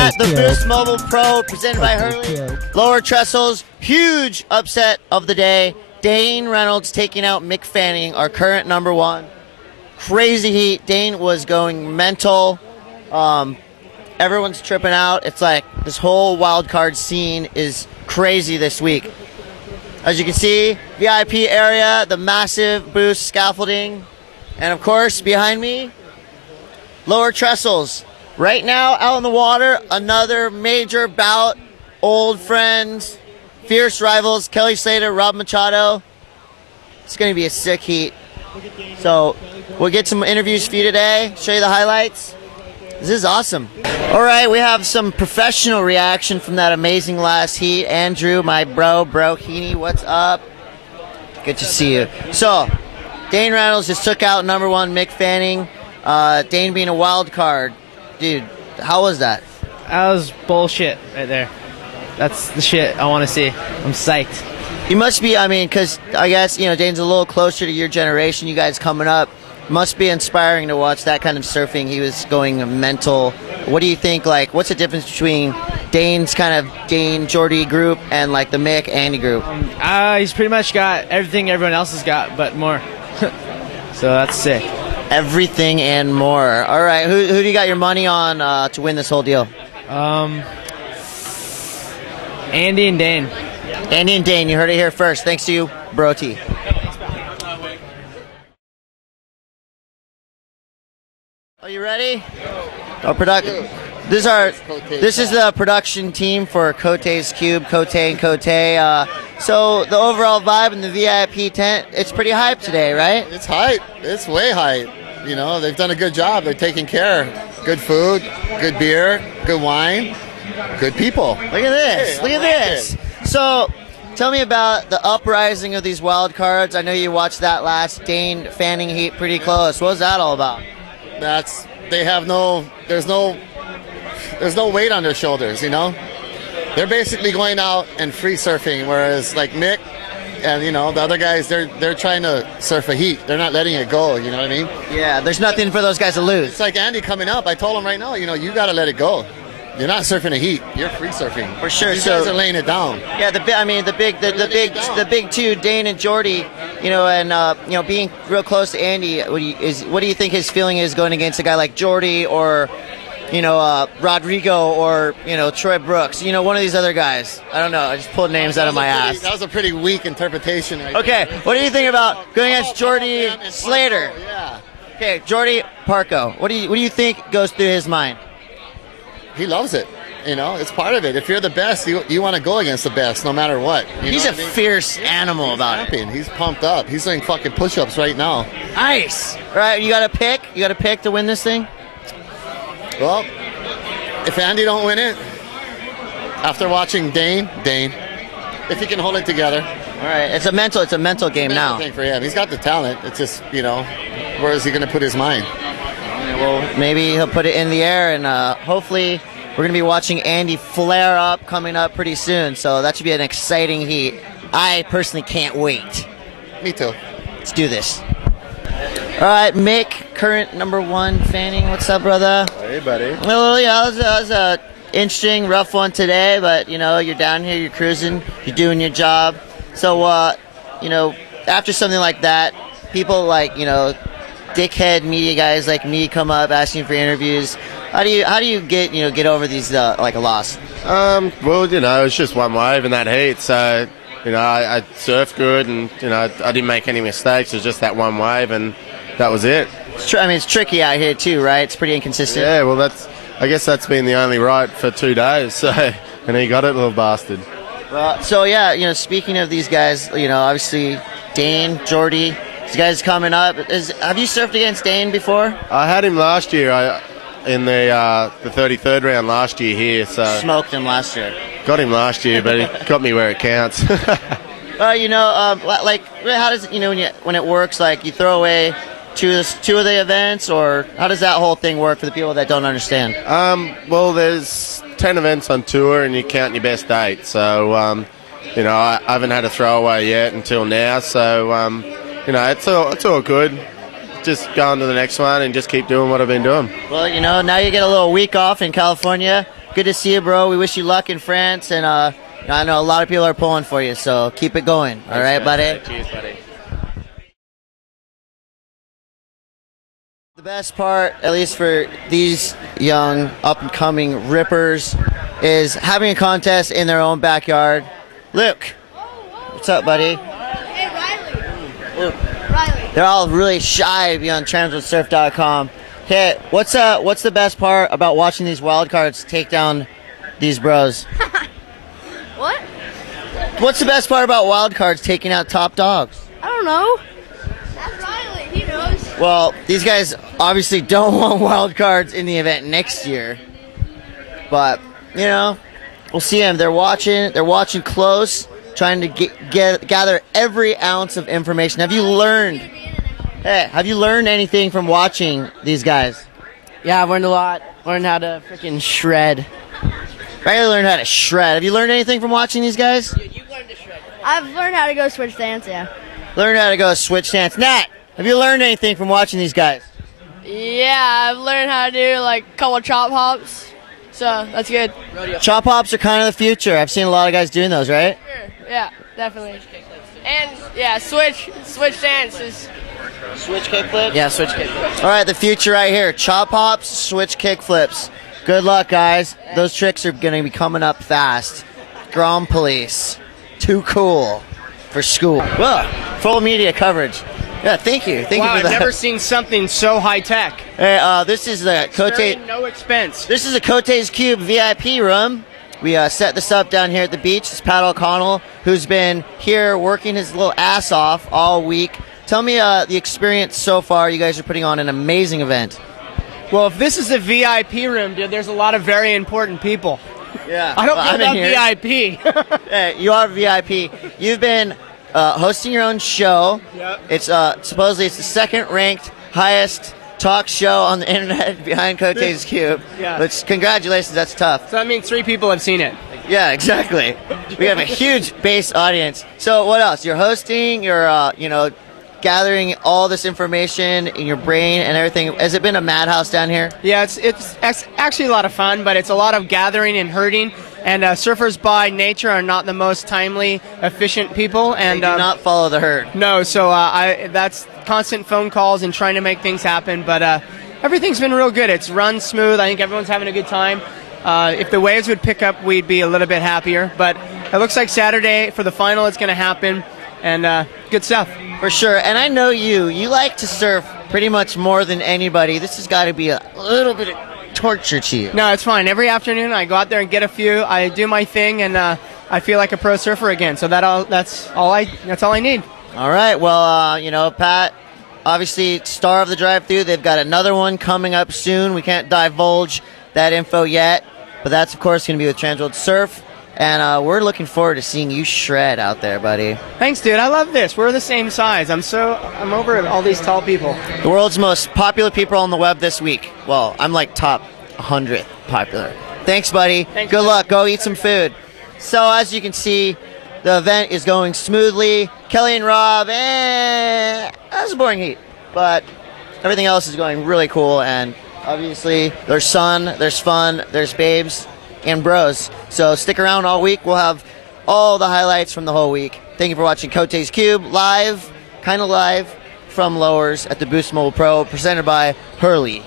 at the Boost Mobile Pro presented by Hurley. Lower Trestles, huge upset of the day. Dane Reynolds taking out Mick Fanning, our current number one. Crazy heat. Dane was going mental. Everyone's tripping out. It's like this whole wild card scene is crazy this week. As you can see, VIP area, the massive Boost scaffolding. And of course, behind me, Lower Trestles. Right now, out in the water, another major bout. Old friends, fierce rivals, Kelly Slater, Rob Machado. It's going to be a sick heat. So we'll get some interviews for you today, show you the highlights. This is awesome. All right, we have some professional reaction from that amazing last heat. Andrew, my bro Heaney, what's up? Good to see you. So, Dane Reynolds just took out number one Mick Fanning. Dane being a wild card. Dude, how was that? That was bullshit right there. That's the shit I want to see. I'm psyched. You must be, I mean, because I guess, you know, Dane's a little closer to your generation, you guys coming up. Must be inspiring to watch that kind of surfing. He was going mental. What do you think, like, what's the difference between Dane's kind of Dane, Jordy group and, like, the Mick, Andy group? He's pretty much got everything everyone else has got, but more. So that's sick. Everything and more. All right, who do you got your money on to win this whole deal? Andy and Dane. Andy and Dane, you heard it here first. Thanks to you, Bro T. Are you ready? Oh, This is the production team for Cote's Cube, Cote and Cote. So the overall vibe in the VIP tent, it's pretty hype today, right? It's hype. It's way hype. You know, they've done a good job. They're taking care. Good food, good beer, good wine, good people. Look at this. Hey, Look at this. So tell me about the uprising of these wild cards. I know you watched that last Dane Fanning heat pretty close. What was that all about? There's no weight on their shoulders, you know? They're basically going out and free surfing, whereas like Mick and, you know, the other guys, they're trying to surf a heat. They're not letting it go, you know what I mean? Yeah, there's nothing for those guys to lose. It's like Andy coming up. I told him right now, you know, you got to let it go. You're not surfing a heat. You're free surfing. For sure. These guys are laying it down. Yeah, the big two, Dane and Jordy, you know, and you know, being real close to Andy. What do you think his feeling is going against a guy like Jordy or, you know, Rodrigo or, you know, Troy Brooks? You know, one of these other guys. I don't know. I just pulled names out of my ass. That was a pretty weak interpretation. Okay, what do you think about going against Jordy Slater? Yeah. Okay, Jordy Parco. What do you think goes through his mind? He loves it. You know, it's part of it. If you're the best, you want to go against the best no matter what. He's a fierce animal about it. He's pumped up. He's doing fucking push-ups right now. Nice. All right, you got to pick? You got to pick to win this thing? Well, if Andy don't win it, after watching Dane, if he can hold it together. All right, it's a mental game now. Thing for him. He's got the talent. It's just, you know, where is he going to put his mind? Well, maybe he'll put it in the air, and hopefully we're going to be watching Andy flare up coming up pretty soon. So that should be an exciting heat. I personally can't wait. Me too. Let's do this. All right, Mick, current number one Fanning. What's up, brother? Hey, buddy. Well, yeah, that was a interesting, rough one today, but, you know, you're down here, you're cruising, you're doing your job. So, you know, after something like that, people like, you know, dickhead media guys like me come up asking for interviews. How do you get over these like a loss? Well, you know, it's just one wave in that heat, so you know I surfed good, and you know I didn't make any mistakes. It was just that one wave, and that was it. I mean, it's tricky out here too, right? It's pretty inconsistent. Yeah, well, I guess that's been the only right for 2 days. So, and he got it, little bastard. Well, so yeah, you know, speaking of these guys, you know, obviously Dane, Jordy. These guys coming up. Have you surfed against Dane before? I had him last year in the 33rd round last year here. So smoked him last year. Got him last year, but he got me where it counts. You know, like how does it, you know, when it works? Like you throw away two of the events, or how does that whole thing work for the people that don't understand? Well, there's 10 events on tour, and you count your best 8. So you know, I haven't had a throwaway yet until now. So you know, it's all good. Just go on to the next one and just keep doing what I've been doing. Well, you know, now you get a little week off in California. good to see you, bro. We wish you luck in France, and I know a lot of people are pulling for you, so keep it going. All right, buddy? Cheers, buddy. The best part, at least for these young, up-and-coming rippers, is having a contest in their own backyard. Luke, what's up, buddy? Hey, Riley. Luke. Riley. They're all really shy to be on transworldsurf.com. Hey, what's the best part about watching these wildcards take down these bros? What? What's the best part about wildcards taking out top dogs? I don't know. That's Riley. He knows. Well, these guys obviously don't want wildcards in the event next year. But, you know, we'll see them. They're watching close, trying to gather every ounce of information. Have you learned anything from watching these guys? Yeah, I've learned a lot. Learned how to freaking shred. Riley learned how to shred. Have you learned anything from watching these guys? You learned to shred. I've learned how to go switch dance, yeah. Learned how to go switch dance. Nat, have you learned anything from watching these guys? Yeah, I've learned how to do like a couple chop hops, so that's good. Chop hops are kind of the future. I've seen a lot of guys doing those, right? Sure. Yeah, definitely. And yeah, switch dance is. Switch kickflips? Yeah, switch kickflips. All right, the future right here. Chop hops, switch kickflips. Good luck, guys. Those tricks are going to be coming up fast. Grom Police. Too cool for school. Well, full media coverage. Yeah, thank you. Thank Wow, you for I've that. never seen something so high tech. Hey, this is the Cote. Sparing no expense. This is a Cote's Cube VIP room. We set this up down here at the beach. It's Pat O'Connell, who's been here working his little ass off all week. Tell me the experience so far. You guys are putting on an amazing event. Well, if this is a VIP room, dude, there's a lot of very important people. Yeah, I don't well, feel I'm in that here. VIP. Hey, you are VIP. You've been hosting your own show. Yep. It's supposedly it's the second-ranked highest talk show on the internet behind Cote's Cube. Yeah. Which, congratulations, that's tough. So that means 3 people have seen it. Yeah, exactly. We have a huge base audience. So what else? You're hosting. You're gathering all this information in your brain and everything. Has it been a madhouse down here? Yeah, it's actually a lot of fun, but it's a lot of gathering and herding. And surfers by nature are not the most timely, efficient people. And They do not follow the herd. No, so that's constant phone calls and trying to make things happen. But everything's been real good. It's run smooth. I think everyone's having a good time. If the waves would pick up, we'd be a little bit happier. But it looks like Saturday for the final it's going to happen. And good stuff. For sure. And I know you like to surf pretty much more than anybody. This has got to be a little bit of torture to you. No, it's fine. Every afternoon I go out there and get a few. I do my thing, and I feel like a pro surfer again. So that's all I need. All right. Well, Pat, obviously star of the drive-thru. They've got another one coming up soon. We can't divulge that info yet, but that's of course going to be with Transworld Surf. And we're looking forward to seeing you shred out there, buddy. Thanks, dude. I love this. We're the same size. I'm over all these tall people. The world's most popular people on the web this week. Well, I'm like top 100 popular. Thanks, buddy. Thanks, Good man. luck. Go eat some food. So as you can see, the event is going smoothly. Kelly and Rob, that was a boring heat. But everything else is going really cool. And obviously, there's sun, there's fun, there's babes, and bros. So stick around all week. We'll have all the highlights from the whole week. Thank you for watching Cote's Cube live, kind of live, from Lowers at the Boost Mobile Pro, presented by Hurley.